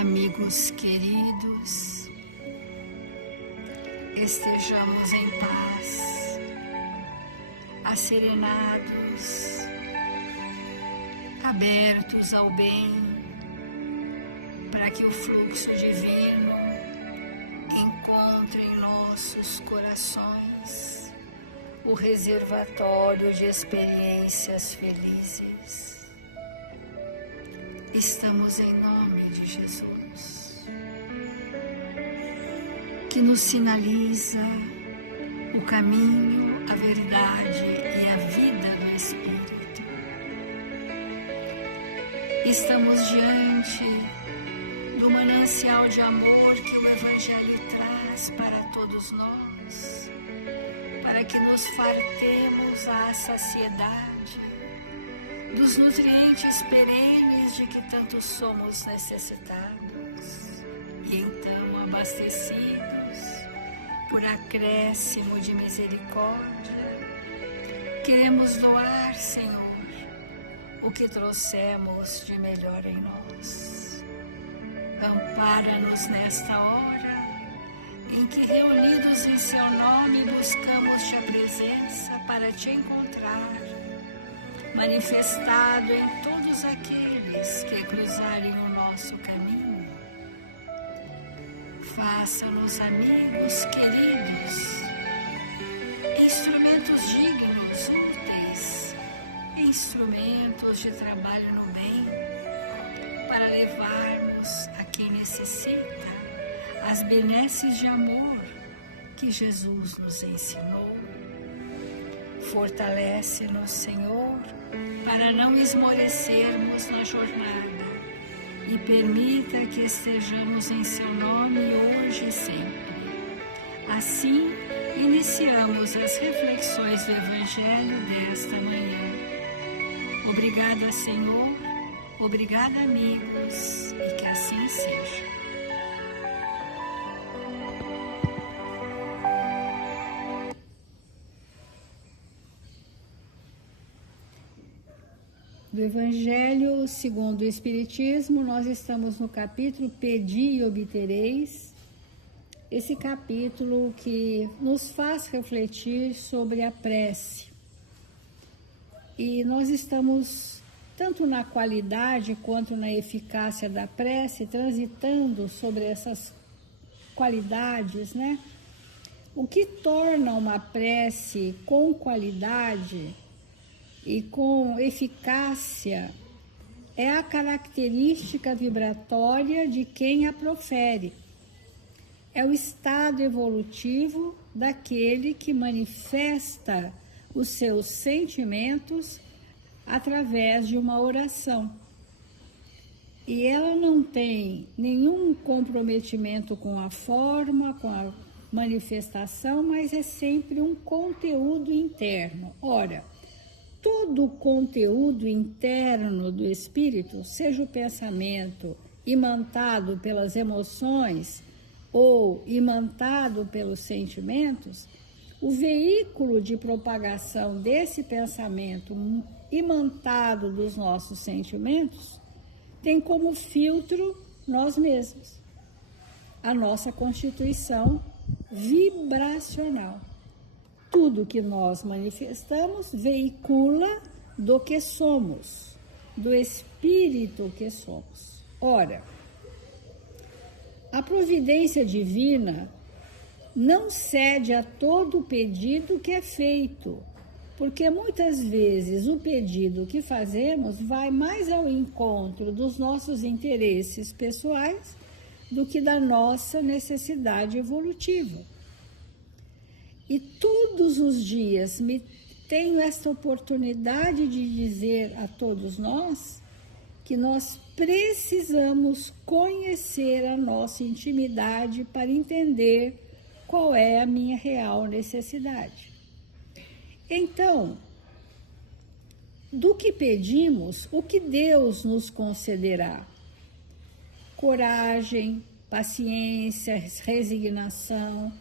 Amigos queridos, estejamos em paz, asserenados, abertos ao bem, para que o fluxo divino encontre em nossos corações o reservatório de experiências felizes. Estamos em nome de Jesus, que nos sinaliza o caminho, a verdade e a vida do Espírito. Estamos diante do manancial de amor que o Evangelho traz para todos nós, para que nos fartemos à saciedade dos nutrientes perenes de que tanto somos necessitados, e então, abastecidos por acréscimo de misericórdia, queremos doar, Senhor, o que trouxemos de melhor em nós. Ampara-nos nesta hora em que, reunidos em Seu nome, buscamos Tua presença para Te encontrar, manifestado em todos aqueles que cruzarem o nosso caminho. Faça-nos amigos queridos, instrumentos dignos, úteis, instrumentos de trabalho no bem, para levarmos a quem necessita as benesses de amor que Jesus nos ensinou. Fortalece-nos, Senhor, para não esmorecermos na jornada, e permita que estejamos em Seu nome hoje e sempre. Assim, iniciamos as reflexões do Evangelho desta manhã. Obrigada, Senhor, obrigada, amigos, e que assim seja. Do Evangelho segundo o Espiritismo, nós estamos no capítulo Pedi e Obtereis. Esse capítulo que nos faz refletir sobre a prece. E nós estamos, tanto na qualidade quanto na eficácia da prece, transitando sobre essas qualidades, né? O que torna uma prece com qualidade e com eficácia é a característica vibratória de quem a profere. É o estado evolutivo daquele que manifesta os seus sentimentos através de uma oração. E ela não tem nenhum comprometimento com a forma, com a manifestação, mas é sempre um conteúdo interno. Ora, todo o conteúdo interno do espírito, seja o pensamento imantado pelas emoções ou imantado pelos sentimentos, o veículo de propagação desse pensamento imantado dos nossos sentimentos tem como filtro nós mesmos, a nossa constituição vibracional. Tudo que nós manifestamos veicula do que somos, do espírito que somos. Ora, a providência divina não cede a todo pedido que é feito, porque muitas vezes o pedido que fazemos vai mais ao encontro dos nossos interesses pessoais do que da nossa necessidade evolutiva. E todos os dias tenho esta oportunidade de dizer a todos nós que nós precisamos conhecer a nossa intimidade para entender qual é a minha real necessidade. Então, do que pedimos, o que Deus nos concederá? Coragem, paciência, resignação.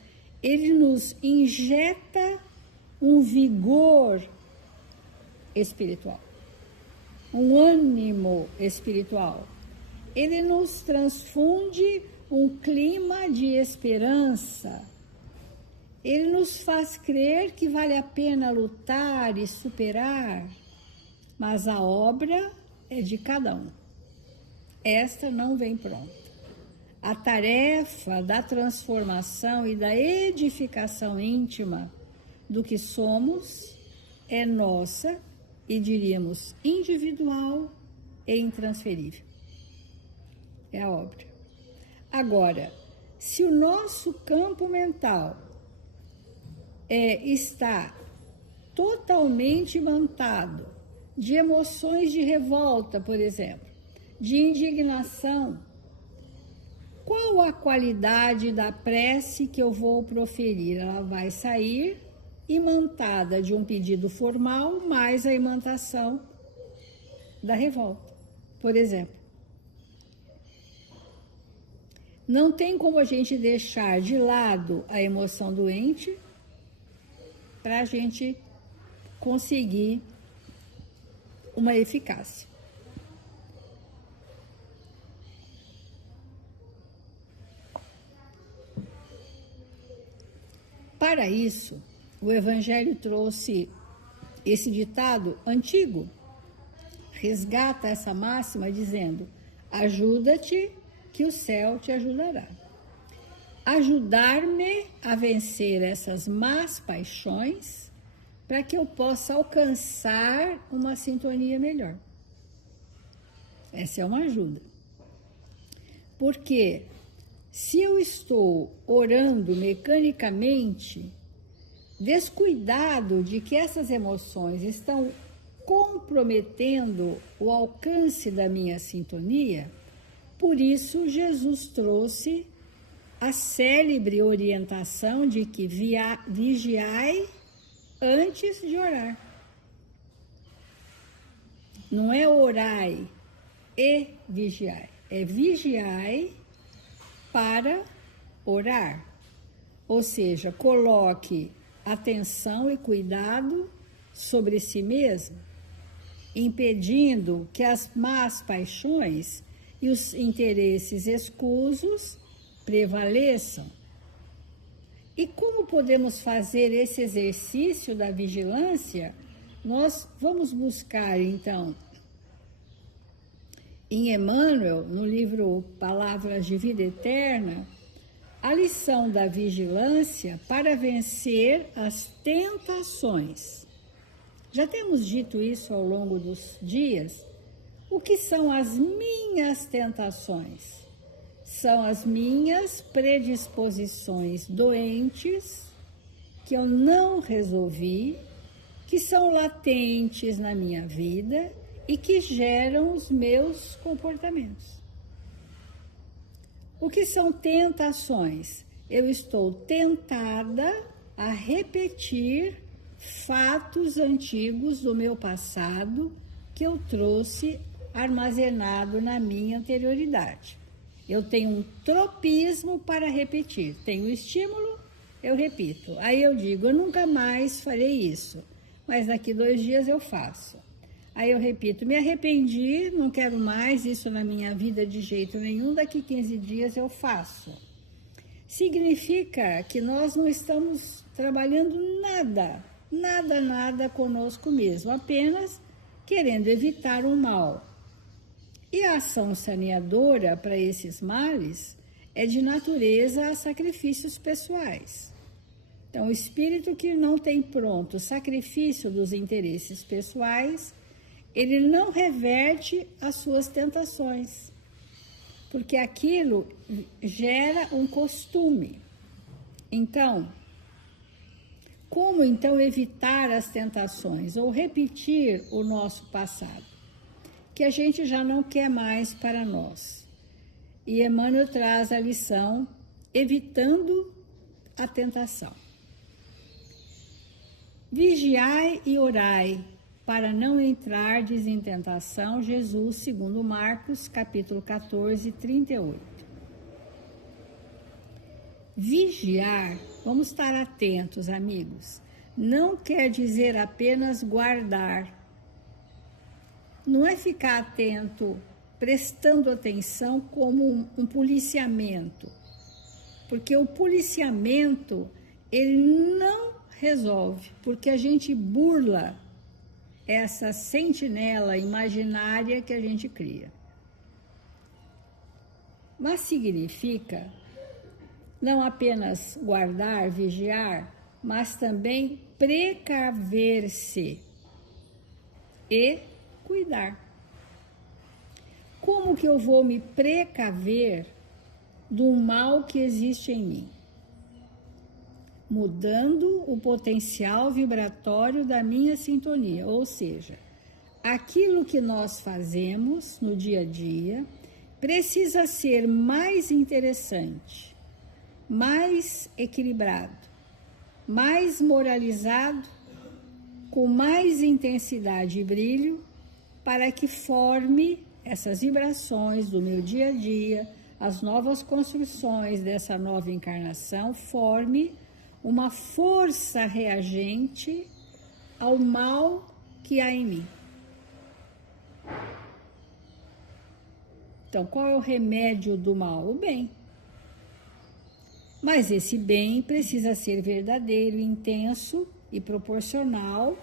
Ele nos injeta um vigor espiritual, um ânimo espiritual. ele nos transfunde um clima de esperança. Ele nos faz crer que vale a pena lutar e superar, mas a obra é de cada um. Esta não vem pronta. A tarefa da transformação e da edificação íntima do que somos é nossa e diríamos individual e intransferível. É a obra. Agora, se o nosso campo mental está totalmente mantado de emoções de revolta, por exemplo, de indignação, qual a qualidade da prece que eu vou proferir? Ela vai sair imantada de um pedido formal, mais a imantação da revolta, por exemplo. Não tem como a gente deixar de lado a emoção doente para a gente conseguir uma eficácia. Para isso, o Evangelho trouxe esse ditado antigo, resgata essa máxima dizendo: ajuda-te que o céu te ajudará. Ajudar-me a vencer essas más paixões para que eu possa alcançar uma sintonia melhor. Essa é uma ajuda. Porque se eu estou orando mecanicamente, descuidado de que essas emoções estão comprometendo o alcance da minha sintonia, por isso Jesus trouxe a célebre orientação de que vigiai antes de orar. Não é orai e vigiai, é vigiai para orar. Ou seja, coloque atenção e cuidado sobre si mesmo, impedindo que as más paixões e os interesses escusos prevaleçam. E como podemos fazer esse exercício da vigilância? Nós vamos buscar, então, em Emmanuel, no livro Palavras de Vida Eterna, a lição da vigilância para vencer as tentações. Já temos dito isso ao longo dos dias. O que são as minhas tentações? São as minhas predisposições doentes que eu não resolvi, que são latentes na minha vida e que geram os meus comportamentos. O que são tentações? Eu estou tentada a repetir fatos antigos do meu passado que eu trouxe armazenado na minha anterioridade. Eu tenho um tropismo para repetir. Tenho um estímulo, eu repito. Aí eu digo, eu nunca mais farei isso, mas daqui 2 dias eu faço. Aí eu repito, me arrependi, não quero mais isso na minha vida de jeito nenhum, daqui 15 dias eu faço. Significa que nós não estamos trabalhando nada conosco mesmo, apenas querendo evitar o mal. E a ação saneadora para esses males é de natureza a sacrifícios pessoais. Então, o espírito que não tem pronto o sacrifício dos interesses pessoais, ele não reverte as suas tentações, porque aquilo gera um costume. Então, como então evitar as tentações ou repetir o nosso passado, que a gente já não quer mais para nós? E Emmanuel traz a lição evitando a tentação. Vigiai e orai, para não entrardes em tentação, Jesus, segundo Marcos, capítulo 14, 38. Vigiar, vamos estar atentos, amigos, não quer dizer apenas guardar. Não é ficar atento prestando atenção como um policiamento. Porque o policiamento, ele não resolve, porque a gente burla essa sentinela imaginária que a gente cria. Mas significa não apenas guardar, vigiar, mas também precaver-se e cuidar. Como que eu vou me precaver do mal que existe em mim? Mudando o potencial vibratório da minha sintonia, ou seja, aquilo que nós fazemos no dia a dia precisa ser mais interessante, mais equilibrado, mais moralizado, com mais intensidade e brilho, para que forme essas vibrações do meu dia a dia, as novas construções dessa nova encarnação, forme uma força reagente ao mal que há em mim. Então, qual é o remédio do mal? O bem. Mas esse bem precisa ser verdadeiro, intenso e proporcional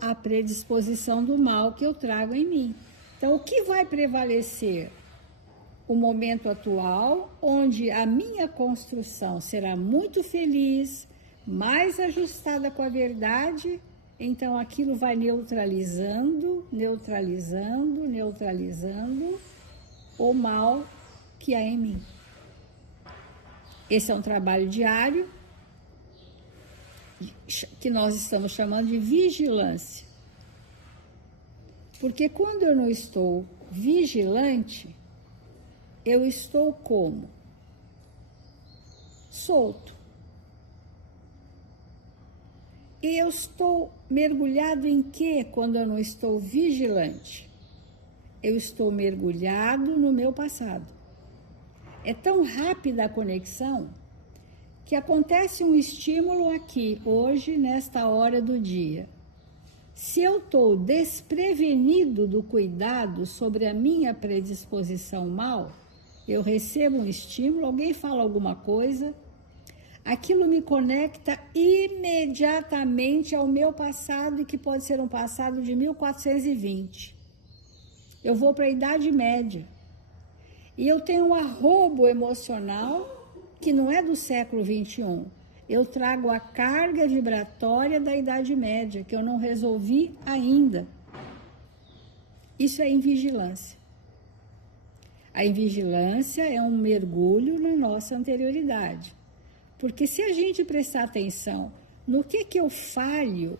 à predisposição do mal que eu trago em mim. Então, o que vai prevalecer? O momento atual, onde a minha construção será muito feliz, mais ajustada com a verdade, então aquilo vai neutralizando o mal que há em mim. Esse é um trabalho diário, que nós estamos chamando de vigilância. Porque quando eu não estou vigilante, eu estou como? Solto. E eu estou mergulhado em quê quando eu não estou vigilante? Eu estou mergulhado no meu passado. É tão rápida a conexão que acontece um estímulo aqui, hoje, nesta hora do dia. Se eu estou desprevenido do cuidado sobre a minha predisposição mal, eu recebo um estímulo, alguém fala alguma coisa, aquilo me conecta imediatamente ao meu passado, que pode ser um passado de 1420. Eu vou para a Idade Média. E eu tenho um arrobo emocional que não é do século XXI. Eu trago a carga vibratória da Idade Média, que eu não resolvi ainda. Isso é invigilância. A invigilância é um mergulho na nossa anterioridade. Porque se a gente prestar atenção no que eu falho,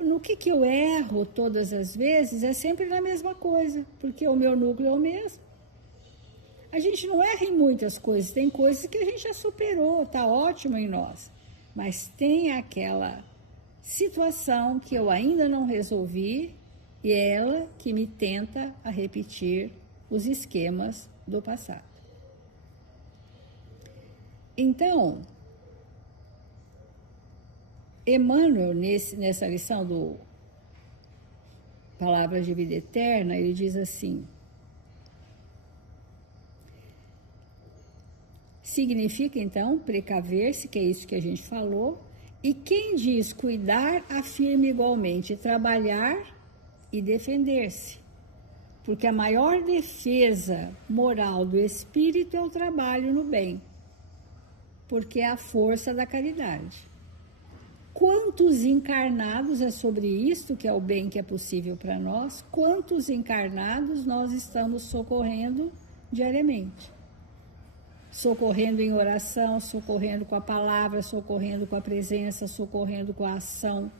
no que eu erro todas as vezes, é sempre na mesma coisa, porque o meu núcleo é o mesmo. A gente não erra em muitas coisas, tem coisas que a gente já superou, está ótimo em nós. Mas tem aquela situação que eu ainda não resolvi e é ela que me tenta a repetir os esquemas do passado. Então, Emmanuel, nessa lição do Palavras de Vida Eterna, ele diz assim: significa, então, precaver-se, que é isso que a gente falou, e quem diz cuidar, afirma igualmente trabalhar e defender-se. Porque a maior defesa moral do espírito é o trabalho no bem, porque é a força da caridade. Quantos encarnados, é sobre isto que é o bem que é possível para nós, quantos encarnados nós estamos socorrendo diariamente? Socorrendo em oração, socorrendo com a palavra, socorrendo com a presença, socorrendo com a ação.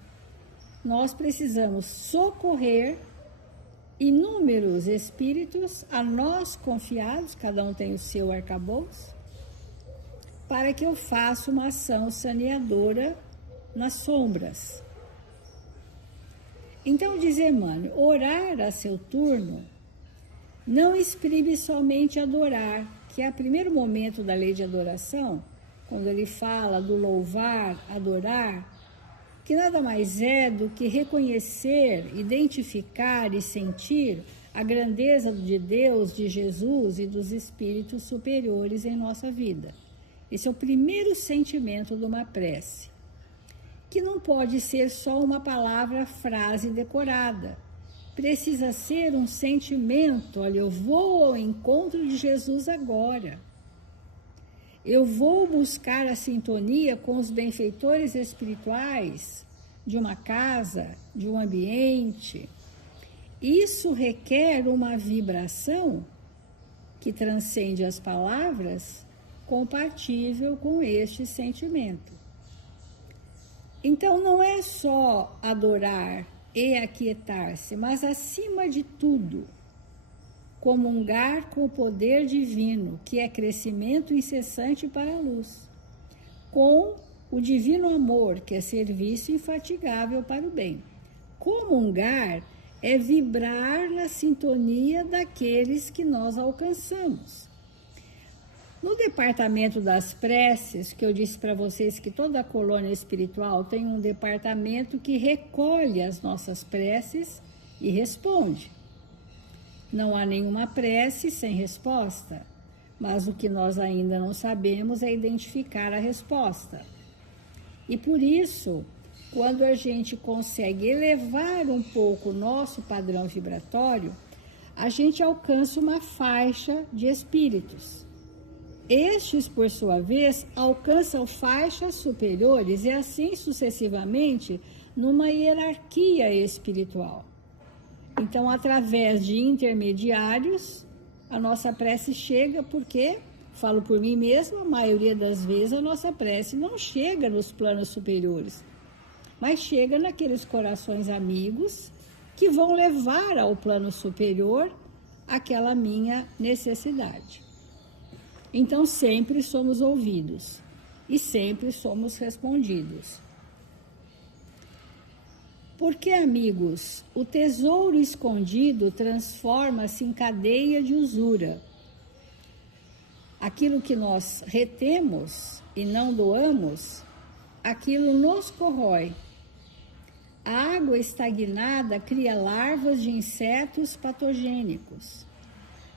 Nós precisamos socorrer inúmeros espíritos a nós confiados, cada um tem o seu arcabouço, para que eu faça uma ação saneadora nas sombras. Então, diz Emmanuel, orar a seu turno não exprime somente adorar, que é o primeiro momento da lei de adoração, quando ele fala do louvar, adorar, que nada mais é do que reconhecer, identificar e sentir a grandeza de Deus, de Jesus e dos espíritos superiores em nossa vida. Esse é o primeiro sentimento de uma prece, que não pode ser só uma palavra, frase decorada. Precisa ser um sentimento. Olha, eu vou ao encontro de Jesus agora. Eu vou buscar a sintonia com os benfeitores espirituais de uma casa, de um ambiente. Isso requer uma vibração que transcende as palavras, compatível com este sentimento. Então, não é só adorar e aquietar-se, mas, acima de tudo, comungar com o poder divino, que é crescimento incessante para a luz, com o divino amor, que é serviço infatigável para o bem. Comungar é vibrar na sintonia daqueles que nós alcançamos. No departamento das preces, que eu disse para vocês que toda a colônia espiritual tem um departamento que recolhe as nossas preces e responde. Não há nenhuma prece sem resposta, mas o que nós ainda não sabemos é identificar a resposta. E por isso, quando a gente consegue elevar um pouco o nosso padrão vibratório, a gente alcança uma faixa de espíritos. Estes, por sua vez, alcançam faixas superiores e assim sucessivamente numa hierarquia espiritual. Então, através de intermediários, a nossa prece chega, porque, falo por mim mesma, a maioria das vezes a nossa prece não chega nos planos superiores, mas chega naqueles corações amigos que vão levar ao plano superior aquela minha necessidade. Então, sempre somos ouvidos e sempre somos respondidos. Porque, amigos, o tesouro escondido transforma-se em cadeia de usura. Aquilo que nós retemos e não doamos, aquilo nos corrói. A água estagnada cria larvas de insetos patogênicos.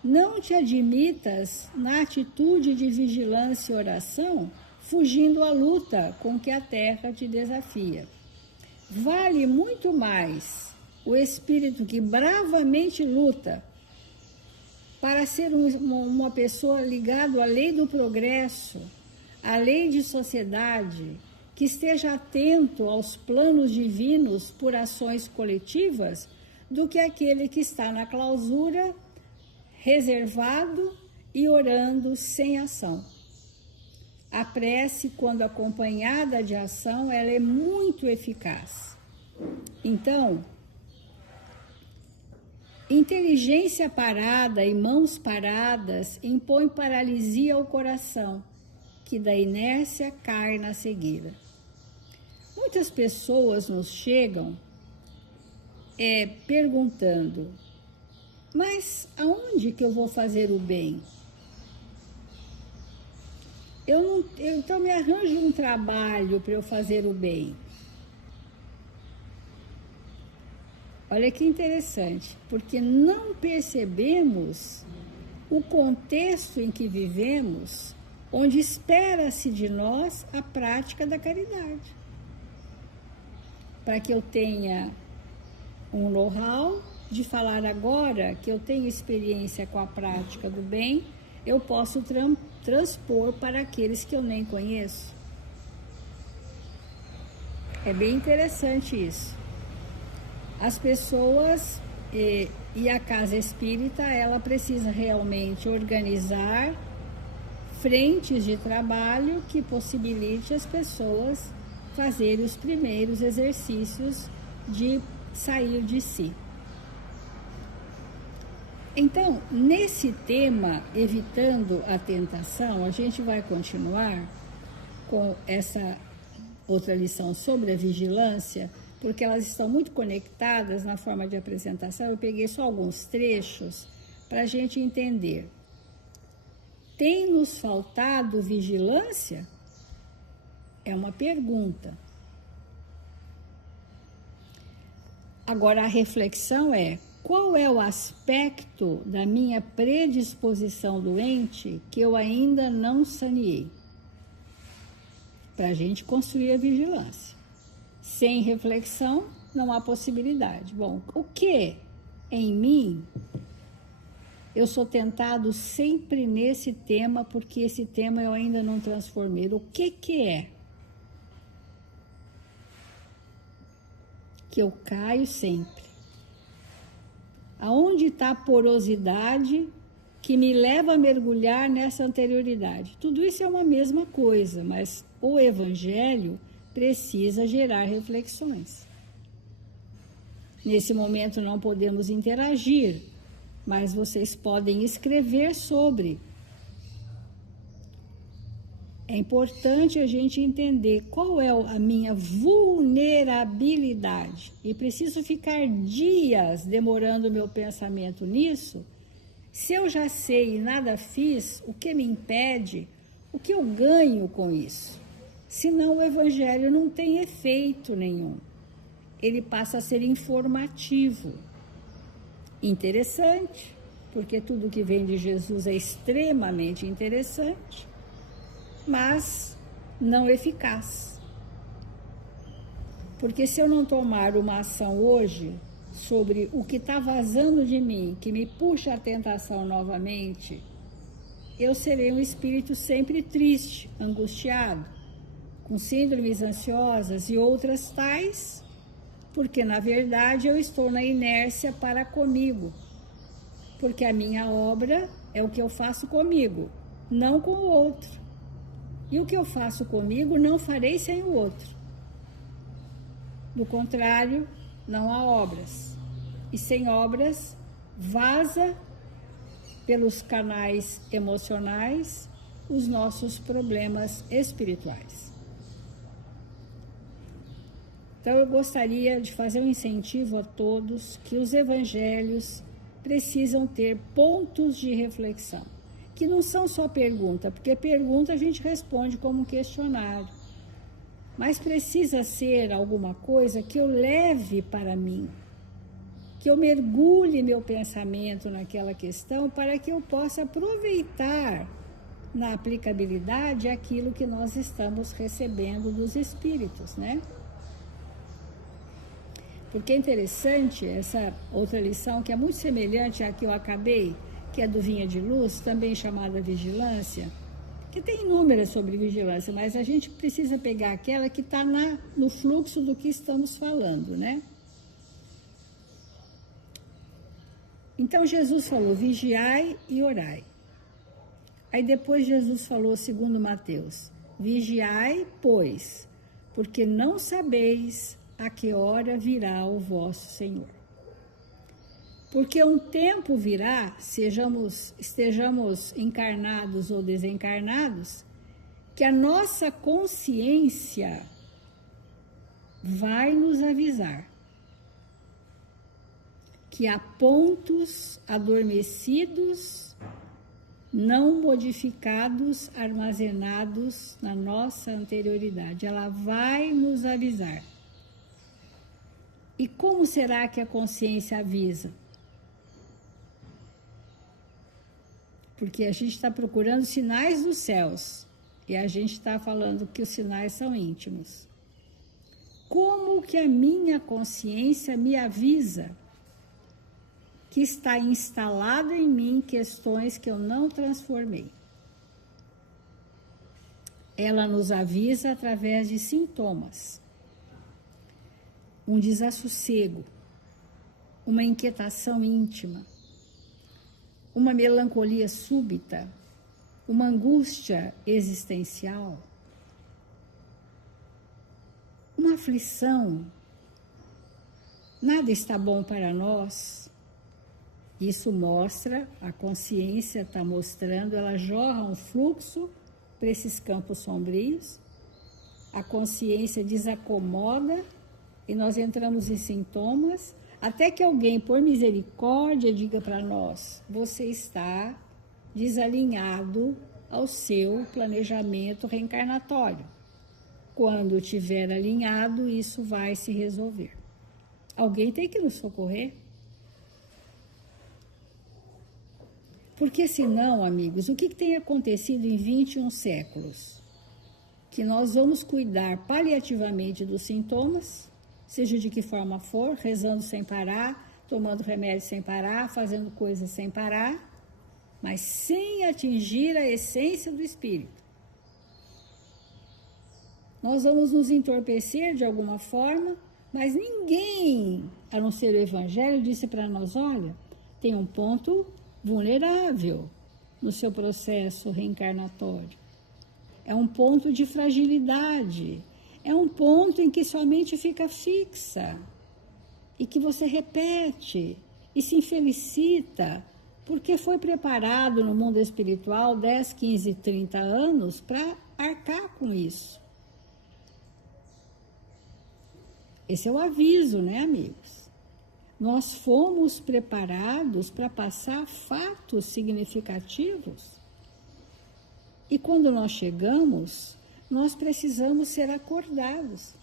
Não te admitas na atitude de vigilância e oração, fugindo à luta com que a terra te desafia. Vale muito mais o espírito que bravamente luta para ser uma pessoa ligada à lei do progresso, à lei de sociedade, que esteja atento aos planos divinos por ações coletivas, do que aquele que está na clausura, reservado e orando sem ação. A prece, quando acompanhada de ação, ela é muito eficaz. Então, inteligência parada e mãos paradas impõem paralisia ao coração, que da inércia cai na cegueira. Muitas pessoas nos chegam perguntando: mas aonde que eu vou fazer o bem? Então me arranjo um trabalho para eu fazer o bem. Olha que interessante, porque não percebemos o contexto em que vivemos, onde espera-se de nós a prática da caridade. Para que eu tenha um know-how de falar agora que eu tenho experiência com a prática do bem, eu posso transpor para aqueles que eu nem conheço. É bem interessante isso. As pessoas e a casa espírita, ela precisa realmente organizar frentes de trabalho que possibilite as pessoas fazerem os primeiros exercícios de sair de si. Então, nesse tema, evitando a tentação, a gente vai continuar com essa outra lição sobre a vigilância, porque elas estão muito conectadas na forma de apresentação. Eu peguei só alguns trechos para a gente entender. Tem nos faltado vigilância? É uma pergunta. Agora, a reflexão é: qual é o aspecto da minha predisposição doente que eu ainda não saneei? Para a gente construir a vigilância. Sem reflexão, não há possibilidade. Bom, o que em mim eu sou tentado sempre nesse tema, porque esse tema eu ainda não transformei. O que é? Que eu caio sempre. Aonde está a porosidade que me leva a mergulhar nessa anterioridade? Tudo isso é uma mesma coisa, mas o Evangelho precisa gerar reflexões. Nesse momento não podemos interagir, mas vocês podem escrever sobre. É importante a gente entender qual é a minha vulnerabilidade. E preciso ficar dias demorando meu pensamento nisso. Se eu já sei e nada fiz, o que me impede? O que eu ganho com isso? Senão o Evangelho não tem efeito nenhum. Ele passa a ser informativo. Interessante, porque tudo que vem de Jesus é extremamente interessante, mas não eficaz. Porque se eu não tomar uma ação hoje sobre o que está vazando de mim, que me puxa a tentação novamente, eu serei um espírito sempre triste, angustiado, com síndromes ansiosas e outras tais, porque na verdade eu estou na inércia para comigo, porque a minha obra é o que eu faço comigo, não com o outro. E o que eu faço comigo não farei sem o outro. Do contrário, não há obras. E sem obras, vaza pelos canais emocionais os nossos problemas espirituais. Então eu gostaria de fazer um incentivo a todos que os evangelhos precisam ter pontos de reflexão. Que não são só pergunta, porque pergunta a gente responde como um questionário. Mas precisa ser alguma coisa que eu leve para mim, que eu mergulhe meu pensamento naquela questão para que eu possa aproveitar na aplicabilidade aquilo que nós estamos recebendo dos Espíritos, né? Porque é interessante essa outra lição, que é muito semelhante à que eu acabei, que é do Vinha de Luz, também chamada vigilância, que tem inúmeras sobre vigilância, mas a gente precisa pegar aquela que está no fluxo do que estamos falando, né? Então Jesus falou, vigiai e orai. Aí depois Jesus falou, segundo Mateus, vigiai, pois, porque não sabeis a que hora virá o vosso Senhor. Porque um tempo virá, estejamos encarnados ou desencarnados, que a nossa consciência vai nos avisar que há pontos adormecidos, não modificados, armazenados na nossa anterioridade. Ela vai nos avisar. E como será que a consciência avisa? Porque a gente está procurando sinais dos céus e a gente está falando que os sinais são íntimos. Como que a minha consciência me avisa que está instalado em mim questões que eu não transformei? Ela nos avisa através de sintomas. Um desassossego, uma inquietação íntima, uma melancolia súbita, uma angústia existencial, uma aflição. Nada está bom para nós. Isso mostra, a consciência está mostrando, ela jorra um fluxo para esses campos sombrios, a consciência desacomoda e nós entramos em sintomas, até que alguém, por misericórdia, diga para nós, você está desalinhado ao seu planejamento reencarnatório. Quando estiver alinhado, isso vai se resolver. Alguém tem que nos socorrer. Porque senão, amigos, o que tem acontecido em 21 séculos? Que nós vamos cuidar paliativamente dos sintomas, seja de que forma for, rezando sem parar, tomando remédio sem parar, fazendo coisas sem parar, mas sem atingir a essência do espírito. Nós vamos nos entorpecer de alguma forma, mas ninguém, a não ser o Evangelho, disse para nós, olha, tem um ponto vulnerável no seu processo reencarnatório. É um ponto de fragilidade, é um ponto em que sua mente fica fixa e que você repete e se infelicita porque foi preparado no mundo espiritual 10, 15, 30 anos para arcar com isso. Esse é o aviso, né, amigos? Nós fomos preparados para passar fatos significativos. E quando nós chegamos, nós precisamos ser acordados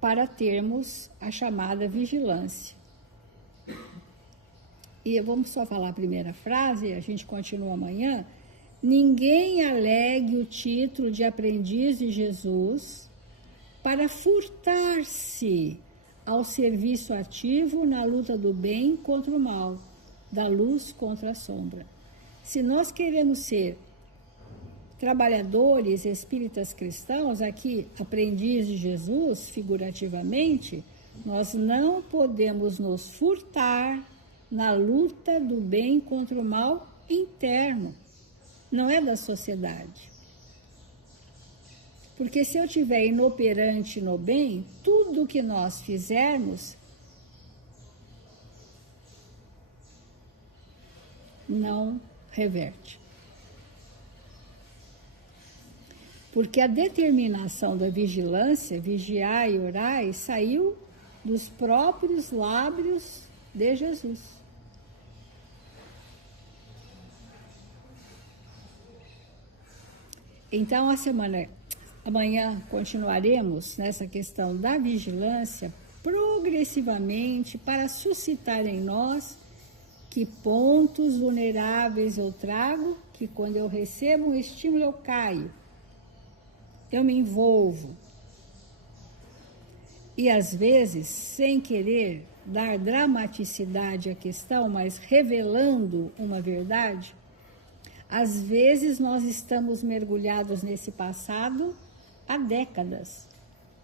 para termos a chamada vigilância. E vamos só falar a primeira frase, a gente continua amanhã. Ninguém alegue o título de aprendiz de Jesus para furtar-se ao serviço ativo na luta do bem contra o mal, da luz contra a sombra. Se nós queremos ser trabalhadores espíritas cristãos, aqui aprendiz de Jesus, figurativamente, nós não podemos nos furtar na luta do bem contra o mal interno, não é da sociedade. Porque se eu estiver inoperante no bem, tudo que nós fizermos não reverte. Porque a determinação da vigilância, vigiar e orar, saiu dos próprios lábios de Jesus. Então, amanhã continuaremos nessa questão da vigilância progressivamente para suscitar em nós que pontos vulneráveis eu trago, que quando eu recebo um estímulo eu caio, eu me envolvo. E às vezes, sem querer dar dramaticidade à questão, mas revelando uma verdade, às vezes nós estamos mergulhados nesse passado há décadas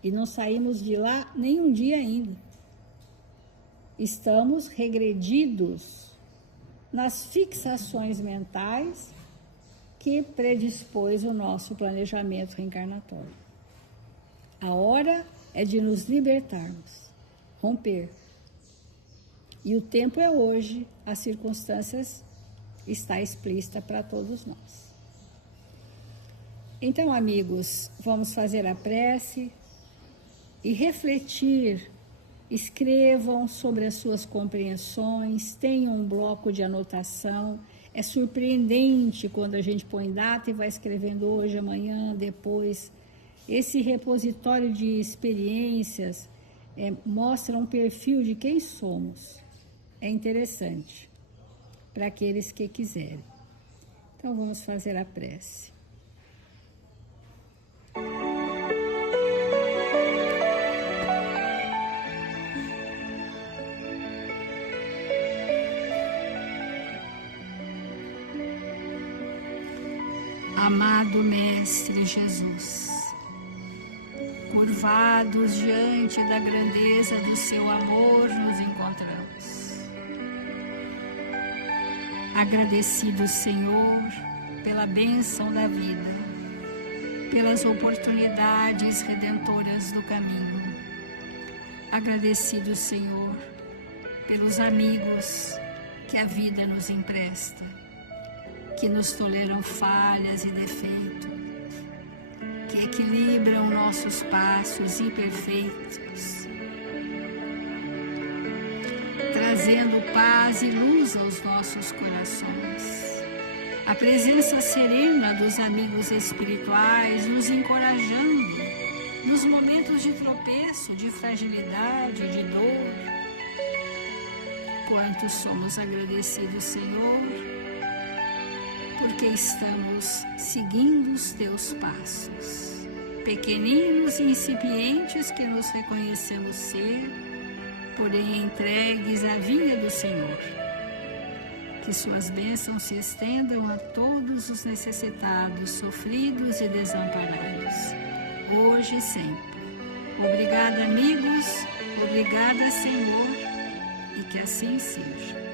e não saímos de lá nem um dia ainda. Estamos regredidos nas fixações mentais que predispôs o nosso planejamento reencarnatório. A hora é de nos libertarmos, romper. E o tempo é hoje, as circunstâncias está explícita para todos nós. Então, amigos, vamos fazer a prece e refletir. Escrevam sobre as suas compreensões, tenham um bloco de anotação. É surpreendente quando a gente põe data e vai escrevendo hoje, amanhã, depois. Esse repositório de experiências mostra um perfil de quem somos. É interessante para aqueles que quiserem. Então, vamos fazer a prece. Amado Mestre Jesus, curvados diante da grandeza do seu amor, nos encontramos. Agradecidos, Senhor, pela bênção da vida, pelas oportunidades redentoras do caminho. Agradecidos, Senhor, pelos amigos que a vida nos empresta, que nos toleram falhas e defeitos, que equilibram nossos passos imperfeitos, trazendo paz e luz aos nossos corações. A presença serena dos amigos espirituais nos encorajando nos momentos de tropeço, de fragilidade, de dor, quanto somos agradecidos, Senhor, porque estamos seguindo os teus passos, pequeninos e incipientes que nos reconhecemos ser, porém entregues à vinha do Senhor. Que suas bênçãos se estendam a todos os necessitados, sofridos e desamparados, hoje e sempre. Obrigada, amigos, obrigada, Senhor, e que assim seja.